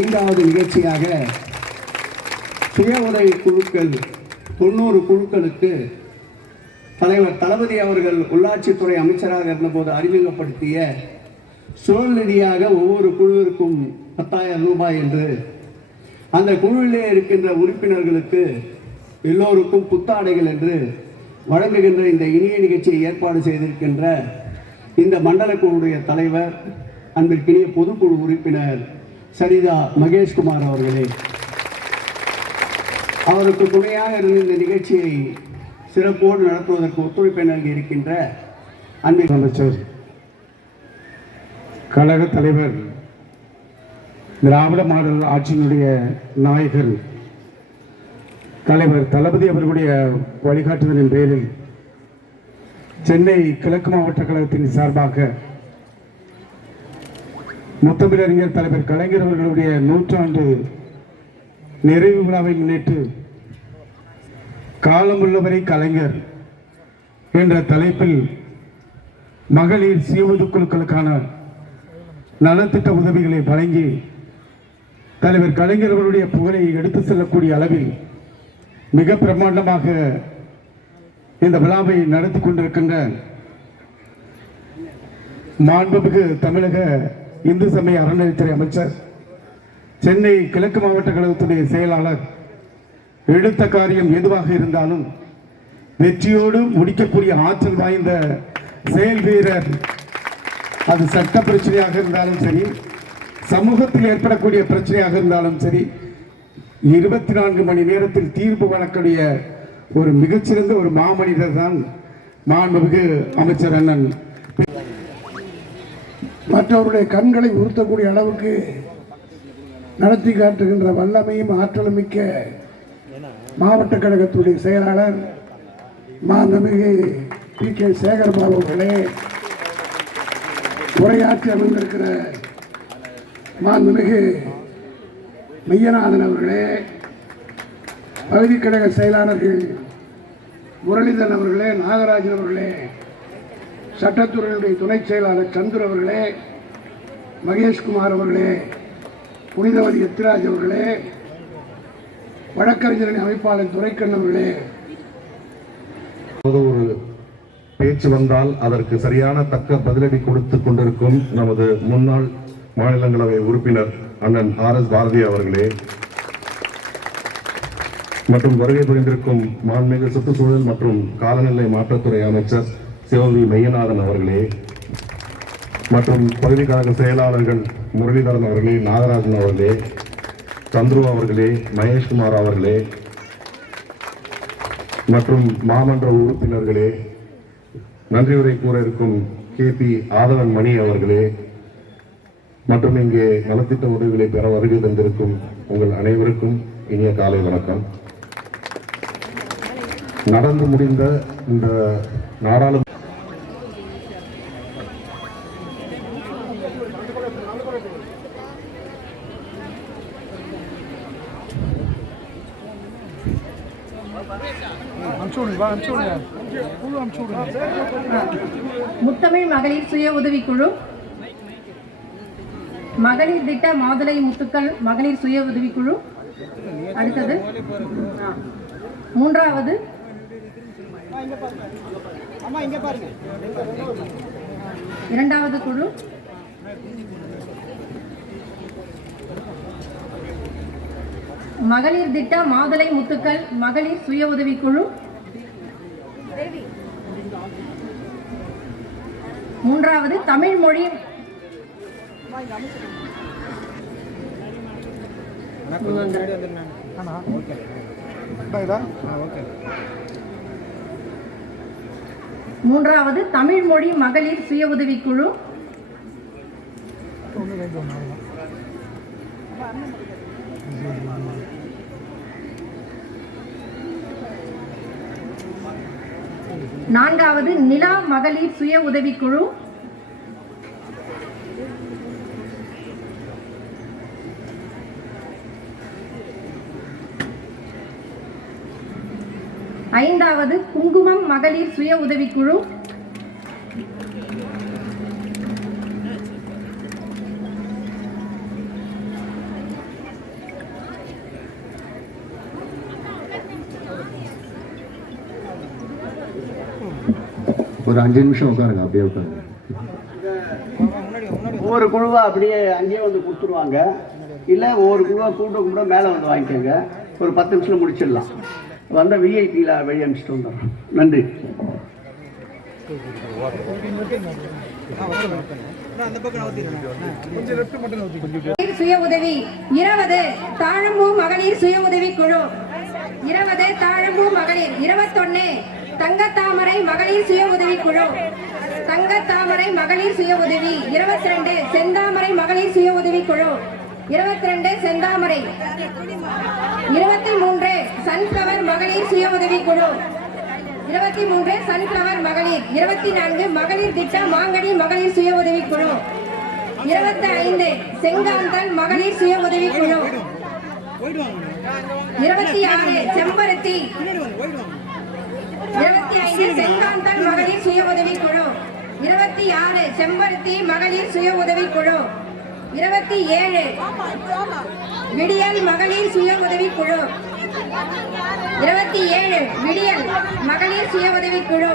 5வது நிகழ்ச்சியாக சுய உதவி குழுக்கள் 90 குழுக்களுக்கு தலைவர் தளபதி அவர்கள் உள்ளாட்சித்துறை அமைச்சராக இருந்தபோது அறிமுகப்படுத்திய சுழல் நிதியாக ஒவ்வொரு குழுவிற்கும் 10,000 ரூபாய் என்று அந்த குழுவிலே இருக்கின்ற உறுப்பினர்களுக்கு எல்லோருக்கும் புத்தாடைகள் என்று வழங்குகின்ற இந்த இனிய நிகழ்ச்சியை ஏற்பாடு செய்திருக்கின்ற இந்த மண்டல குழுவுடைய தலைவர் அன்பிற்கினிய பொதுக்குழு உறுப்பினர் சரிதா மகேஷ்குமார் அவர்களே, அவருக்கு துணையாக இருந்த இந்த நிகழ்ச்சியை சிறப்போடு நடத்துவதற்கு ஒத்துழைப்பை நல்கி இருக்கின்ற அன்பின் அமைச்சர் கழக தலைவர் திராவிட மாடல் ஆட்சியினுடைய நாயகர் தலைவர் தளபதி அவர்களுடைய வழிகாட்டுதலின் பேரில் சென்னை கிழக்கு மாவட்ட கழகத்தின் சார்பாக முத்தமிழறிஞர் தலைவர் கலைஞர் அவர்களுடைய 100ஆண்டு நிறைவு விழாவை முன்னிட்டு காலமுள்ளவரை கலைஞர் என்ற தலைப்பில் மகளிர் சுய உதவிக்குழுக்களுக்கான நலத்திட்ட உதவிகளை வழங்கி தலைவர் கலைஞர் அவர்களுடைய புகழை எடுத்து செல்லக்கூடிய அளவில் மிக பிரமாண்டமாக இந்த விழாவை நடத்தி கொண்டிருக்கின்ற மாண்புமிகு தமிழக இந்து சமய அறநிலையத்துறை அமைச்சர், சென்னை கிழக்கு மாவட்ட கழகத்துடைய செயலாளர், எடுத்த காரியம் எதுவாக இருந்தாலும் வெற்றியோடு முடிக்கக்கூடிய ஆற்றல் வாய்ந்த செயல் வீரர், அது சட்ட பிரச்சனையாக இருந்தாலும் சரி, சமூகத்தில் ஏற்படக்கூடிய பிரச்சனையாக இருந்தாலும் சரி, 24 மணி நேரத்தில் தீர்ப்பு வழங்கக்கூடிய ஒரு மிகச்சிறந்த ஒரு மாமனிதர் தான் மாண்புமிகு அமைச்சர் அண்ணன். மற்றவருடைய கண்களை உறுத்தக்கூடிய அளவுக்கு நடத்தி காட்டுகின்ற வல்லமையும் ஆற்றலும் மிக்க மாவட்ட கழகத்துடைய செயலாளர் மாண்புமிகு பி.கே. சேகர்பாபு அவர்களே, உரையாற்றி அமர்ந்திருக்கிற மாண்புமிகு மெய்யநாதன் அவர்களே, பகுதி கழக செயலாளர்கள் முரளிதரன் அவர்களே, நாகராஜன் அவர்களே, சட்டத்துறையுடைய துணை செயலாளர் சந்துரு அவர்களே, மகேஷ்குமார் அவர்களே, புனிதவதி எத்திராஜ் அவர்களே, வழக்கறிஞரின் அமைப்பாளர் துரைக்கண் அவர்களே, ஒரு பேச்சு வந்தால் அதற்கு சரியான தக்க பதிலடி கொடுத்து கொண்டிருக்கும் நமது முன்னாள் மாநிலங்களவை உறுப்பினர் அண்ணன் ஆர்.எஸ். பாரதி அவர்களே, மற்றும் வருகை புரிந்திருக்கும் மாண்புமிகு சுற்றுச்சூழல் மற்றும் காலநிலை மாற்றத்துறை அமைச்சர் சிவவி மெய்யநாதன் அவர்களே, மற்றும் பகுதி கழக செயலாளர்கள் முரளிதரன் அவர்களே, நாகராஜன் அவர்களே, சந்துரு அவர்களே, மகேஷ்குமார் அவர்களே, மற்றும் மாமன்ற உறுப்பினர்களே, நன்றியுரை கூற இருக்கும் கே.பி. ஆதவன் மணி அவர்களே, மற்றும் இங்கே நலத்திட்ட உதவிகளை பெற வருகை தந்திருக்கும் உங்கள் அனைவருக்கும் இனிய காலை வணக்கம். நடந்து முடிந்த இந்த நாடாளுமன்ற முத்தமிழ் மகளிர் சுய உதவிக்குழு, மகளிர் திட்ட மாதுளை முத்துக்கள் மகளிர் சுய உதவிக்குழு, அடுத்தது 3வது 2வது குழு, மகளிர் திட்ட மாதுளை முத்துக்கள் மகளிர் சுய உதவிக்குழு, 3வது தமிழ் மொழி 3வது தமிழ் மொழி மகளிர் சுய உதவிக்குழு, 4வது நிலா மகளிர் சுய உதவிக்குழு, 5வது குங்குமம் மகளிர் சுய உதவிக்குழு, 6 ஒரு 5 நிமிஷம் உட்காருங்க, அப்படியே உட்காருங்க. ஒவ்வொரு குழுவாக அப்படியே அங்கேயே வந்து கொடுத்துருவாங்க, இல்லை ஒவ்வொரு குழுவாக கூட மேலே வந்து வாங்கிக்கோங்க. ஒரு 10 நிமிஷத்தில் முடிச்சிடலாம். வந்த விஐபியில் வெளியே அனுப்பிச்சிட்டு வந்துடுறோம். நன்றி. சுய உதவி 20 தாழம்பூ மகளிர் சுய உதவி குழு, 20 தாழம்பூ மகளிர், 21 தங்கத்தாமரை மகளிர் சுய உதவி குழு, தங்கத்தாமரை மகளிர் சுய உதவி, 22 செந்தாமரை மகளிர் சுய உதவி குழு, 22 செந்தாமரை, 23 சன்ஃப்ளவர் மகளிர் சுய உதவி குழு, 23 சன்ஃப்ளவர் மகளிர், 24 மகளிர் திட்ட மாங்கனி மகளிர் சுய உதவி குழு, 25 செங்காந்தல் மகளிர் சுய உதவி குழு, 26 செம்பருத்தி, 25 செங்காந்தல் மகளிர் சுய உதவி குழு, 26 செம்பருத்தி மகளிர் சுய உதவி குழு, 27 விடியல் மகளிர் சுய உதவி குழு, 27 விடியல் மகளிர் சுய உதவி குழு,